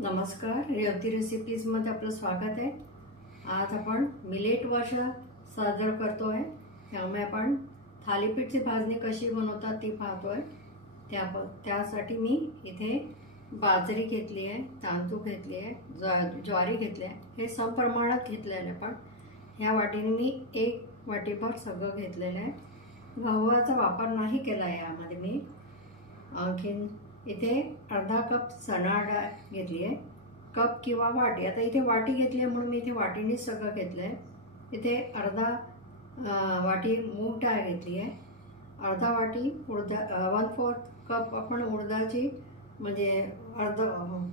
नमस्कार, रेवती रेसिपीजमध्ये आपलं स्वागत आहे। आज आपण मिलेट वर्ष साजरा करतोय, त्यामुळे आपण थालीपीठची भाजणी कशी बनवतात ती पाहतोय। त्यासाठी मी इथे बाजरी घेतली आहे, तांदूळ घेतले आहे, ज्वारी घेतले आहे। हे समप्रमाणात घेतलेले आहे, पण ह्या वाटीने मी 1 वाटीभर सगळं घेतलेलं आहे। गव्हाचा वापर नाही केला आहे यामध्ये मी। आणखीन इथे अर्धा कप चणा डाळ घेतली आहे, कप किंवा वाटी। आता इथे वाटी घेतली आहे म्हणून मी इथे वाटीने सगळं घेतलं आहे। इथे अर्धा वाटी मूग डाळ घेतली आहे, अर्धा वाटी 1/4 कप आपण उडदाची, म्हणजे अर्धा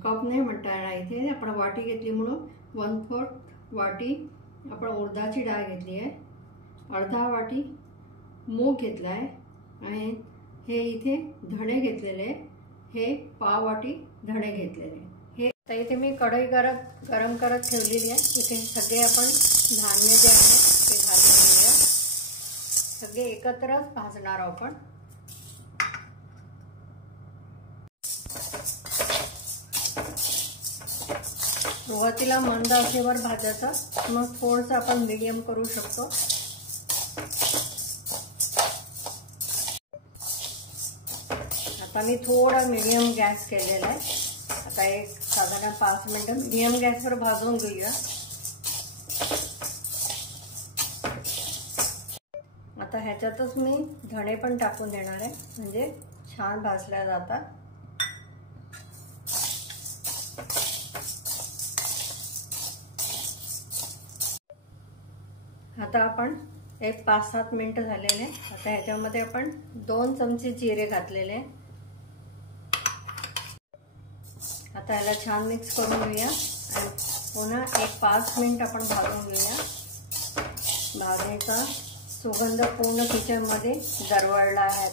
कप नाही म्हणता येणार, इथे आपण वाटी घेतली म्हणून 1/4 वाटी आपण उडदाची डाळ घेतली आहे। अर्धा वाटी मूग घेतला आहे आणि हे इथे धणे घेतलेले, हे पाव वाटी धणे घेतलेले। हे तर इथे मी कढई गरम करत ठेवलेली आहे। इथे सगळे आपण धान्य जे आहे ते घालून घेऊया, सगळे एकत्रच भाजणार आहोत आपण। सुरुवातीला मंद आचेवर भाजायचं, मग थोडंसं आपण मीडियम करू शकतो। आता मी थोडा मीडियम गॅस केलेला आहे। आता एक साधारण 5 मिनिटं मीडियम गॅसवर भाजून घेऊया। आता ह्याच्यातच मी धणे पण टाकून देणार आहे, म्हणजे छान भाजल्या जातात। आता आपण एक 5-7 मिनिटं झालेले। आता ह्याच्यामध्ये आपण 2 चमचे जिरे घातलेले। आता याला छान मिक्स करून घेऊया आणि पुन्हा एक 5 मिनिट आपण भाजून घेऊया। भाजणीचा सुगंध पूर्ण किचनमध्ये दरवळला आहे।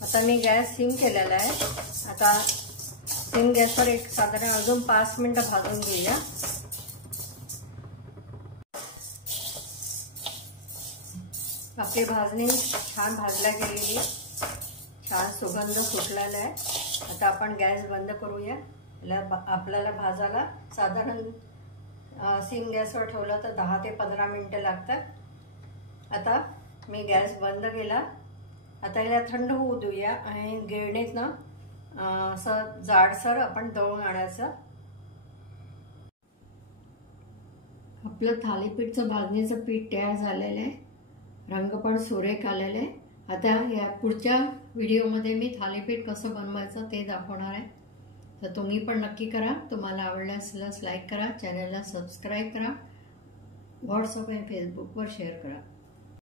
आता मी गॅस सिम केलेला आहे। आता सिम गॅसवर एक साधारण अजून 5 मिनिटं भाजून घेऊया। आपली भाजणी छान भाजल्या गेलेली, छान सुगंध सुटलेला आहे। आता आपण गॅस बंद करूया। आपल्याला भाजायला साधारण सिम गॅसवर ठेवलं तर 10 ते 15 मिनिटं लागतात। आता मी गॅस बंद केला। आता याला थंड होऊ देऊया आणि गिरणीतनं असं जाडसर आपण दळून आणायचं। आपलं थालीपीठचं भाजणीचं पीठ तयार झालेलं आहे, रंग पण सुरेख आलेले आहे। आता या पुढच्या व्हिडिओमध्ये मी थालीपीठ कसं बनवायचं ते दाखवणार आहे, तर तुम्ही पण नक्की करा। तुम्हाला आवडल्यास लाईक करा, चॅनलला सबस्क्राईब करा, व्हॉट्सअप आणि फेसबुकवर शेअर करा।